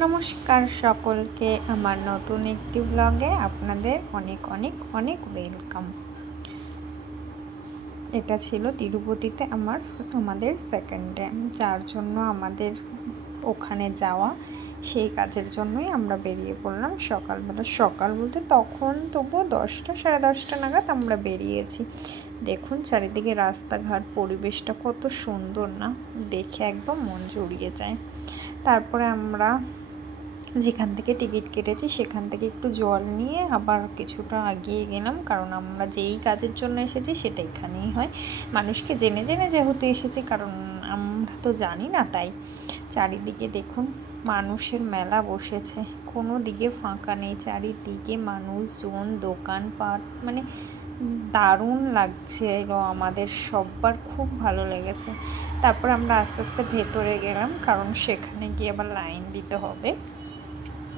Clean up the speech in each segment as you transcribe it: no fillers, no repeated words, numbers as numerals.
নমস্কার সকলকে আমার নতুন একটি ব্লগে আপনাদের অনেক অনেক অনেক ওয়েলকাম। এটা ছিল তিরুপতিতে আমাদের সেকেন্ড ডে, যার জন্য আমাদের ওখানে যাওয়া সেই কাজের জন্যই আমরা বেরিয়ে পড়লাম সকালবেলা। সকাল বলতে তখন তবুও 10টা সাড়ে 10টা নাগাদ আমরা বেরিয়েছি। দেখুন চারিদিকে রাস্তাঘাট, পরিবেশটা কত সুন্দর না, দেখে একদম মন জুড়িয়ে যায়। তারপরে আমরা যেখান থেকে টিকিট কেটেছি সেখান থেকে একটু জল নিয়ে আবার কিছুটা এগিয়ে গেলাম, কারণ আমরা যেই কাজের জন্য এসেছি সেটা এখানেই হয়। মানুষকে জেনে জেনে যেহেতু এসেছি, কারণ আমরা তো জানি না, তাই চারিদিকে দেখুন মানুষের মেলা বসেছে, কোনো দিকে ফাঁকা নেই, চারিদিকে মানুষজন, দোকানপাট, মানে দারুণ লাগছে। আমাদের সবার খুব ভালো লেগেছে। তারপর আমরা আস্তে আস্তে ভেতরে গেলাম, কারণ সেখানে গিয়ে আবার লাইন দিতে হবে।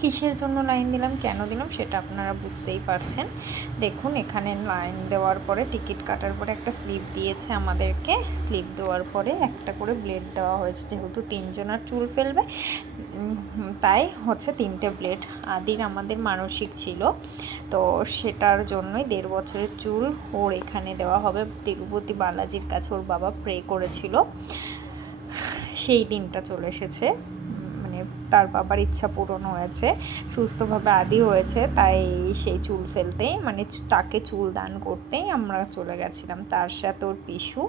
কিসের জন্য লাইন দিলাম, কেন দিলাম সেটা আপনারা বুঝতেই পারছেন। দেখুন এখানে লাইন দেওয়ার পরে, টিকিট কাটার পরে একটা স্লিপ দিয়েছে আমাদেরকে। স্লিপ দেওয়ার পরে একটা করে ব্লেড দেওয়া হয়েছে, যেহেতু 3জনের চুল ফেলবে তাই হচ্ছে 3টে ব্লেড। আদির আমাদের মানসিক ছিল, তো সেটার জন্যই 1.5 বছরের চুল ওর এখানে দেওয়া হবে। তিরুপতি বালাজির কাছে ওর বাবা প্রে করেছিল, সেই দিনটা চলে এসেছে। তার বাবার ইচ্ছা পূরণ হয়েছে, সুস্থভাবে আদি হয়েছে, তাই সেই চুল ফেলতেই, মানে তাকে চুল দান করতেই আমরা চলে গেছিলাম। তার সাথে ওর পিসু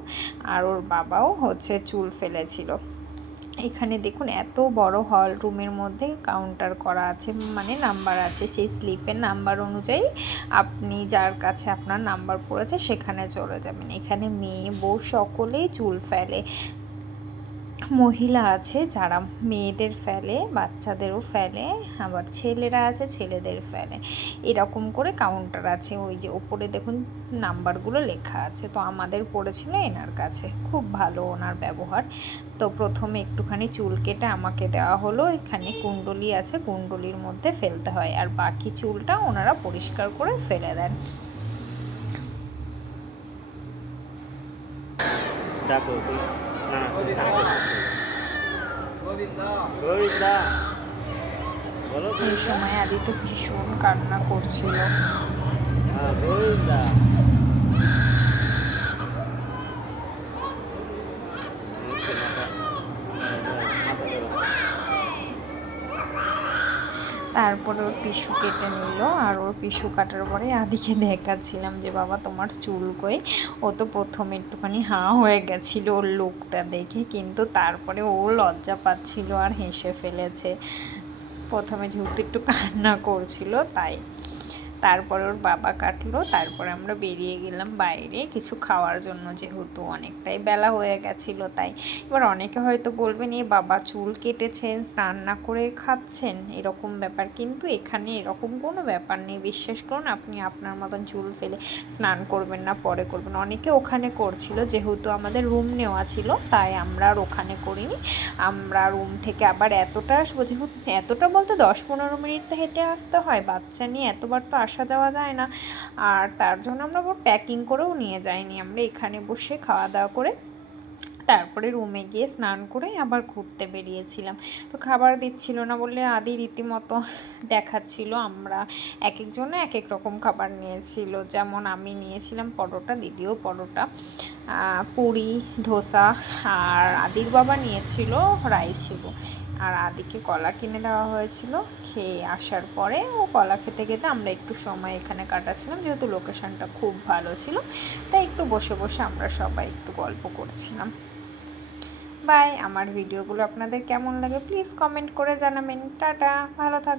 আর ওর বাবাও হচ্ছে চুল ফেলেছিল। এখানে দেখুন এত বড় হল রুমের মধ্যে কাউন্টার করা আছে, মানে নাম্বার আছে, সেই স্লিপের নাম্বার অনুযায়ী আপনি যার কাছে আপনার নাম্বার পড়েছে সেখানে চলে যাবেন। এখানে মেয়ে বউ সকলেই চুল ফেলে। মহিলা আছে যারা মেয়েদের ফেলে, বাচ্চাদেরও ফেলে, আবার ছেলেরা আছে ছেলেদের ফেলে। এরকম করে কাউন্টার আছে, ওই যে ওপরে দেখুন নাম্বারগুলো লেখা আছে। তো আমাদের পড়েছিল এনার কাছে, খুব ভালো ওনার ব্যবহার। তো প্রথমে একটুখানি চুল কেটে আমাকে দেওয়া হলো। এখানে কুণ্ডলি আছে, কুণ্ডলির মধ্যে ফেলতে হয়, আর বাকি চুলটা ওনারা পরিষ্কার করে ফেলে দেন। এই সময় আদিত্য ভীষণ কান্না করছিল। তারপরে ওর পিসু কেটে নিল, আর ওর পিসু কাটার পরে আদিকে দেখাচ্ছিলাম যে বাবা তোমার চুল কই। ও তো প্রথমে একটুখানি হাঁ হয়ে গেছিলো ওর লুকটা দেখে, কিন্তু তারপরে ও লজ্জা পাচ্ছিল আর হেসে ফেলেছে। প্রথমে যেহেতু একটু কান্না করছিল তাই। তারপরে ওর বাবা কাটলো, তারপরে আমরা বেরিয়ে গেলাম বাইরে কিছু খাওয়ার জন্য, যেহেতু অনেকটাই বেলা হয়ে গেছিলো তাই। এবার অনেকে হয়তো বলবেন এ বাবা চুল কেটেছেন স্নান না করে খাচ্ছেন, এরকম ব্যাপার, কিন্তু এখানে এরকম কোনো ব্যাপার নেই। বিশ্বাস করুন, আপনি আপনার মতন চুল ফেলে স্নান করবেন না, পরে করবেন। অনেকে ওখানে করছিল, যেহেতু আমাদের রুম নেওয়া ছিল তাই আমরা আর ওখানে করিনি। আমরা রুম থেকে আবার এতটা আসবো, যেহেতু এতটা বলতে 10-15 মিনিট তো হেঁটে আসতে হয়, বাচ্চা নিয়ে এতবার তো আসা যাওয়া যায় না। আর তার জন্য আমরা প্যাকিং করেও নিয়ে যাইনি, আমরা এখানে বসে খাওয়া দাওয়া করে তারপরে রুমে গিয়ে স্নান করে আবার ঘুরতে বেরিয়েছিলাম। তো খাবার দিচ্ছিল না বলে আদি রীতিমতো দেখাচ্ছিল। আমরা এক একজনে এক এক রকম খাবার নিয়েছিল, যেমন আমি নিয়েছিলাম পরোটা, দিদিও পরোটা, পুরি, ধোসা, আর আদির বাবা নিয়েছিল রাইস ছিল। আর আদিকে কলা কিনে দেওয়া হয়েছিল। খেয়ে আসার পরে ও কলা খেতে খেতে আমরা একটু সময় এখানে কাটাচ্ছিলাম, যেহেতু লোকেশনটা খুব ভালো ছিল, তাই একটু বসে বসে আমরা সবাই একটু গল্প করছিলাম। বাই। আমার ভিডিওগুলো আপনাদের কেমন লাগে প্লিজ কমেন্ট করে জানাবেন। টাটা, ভালো থাকবেন।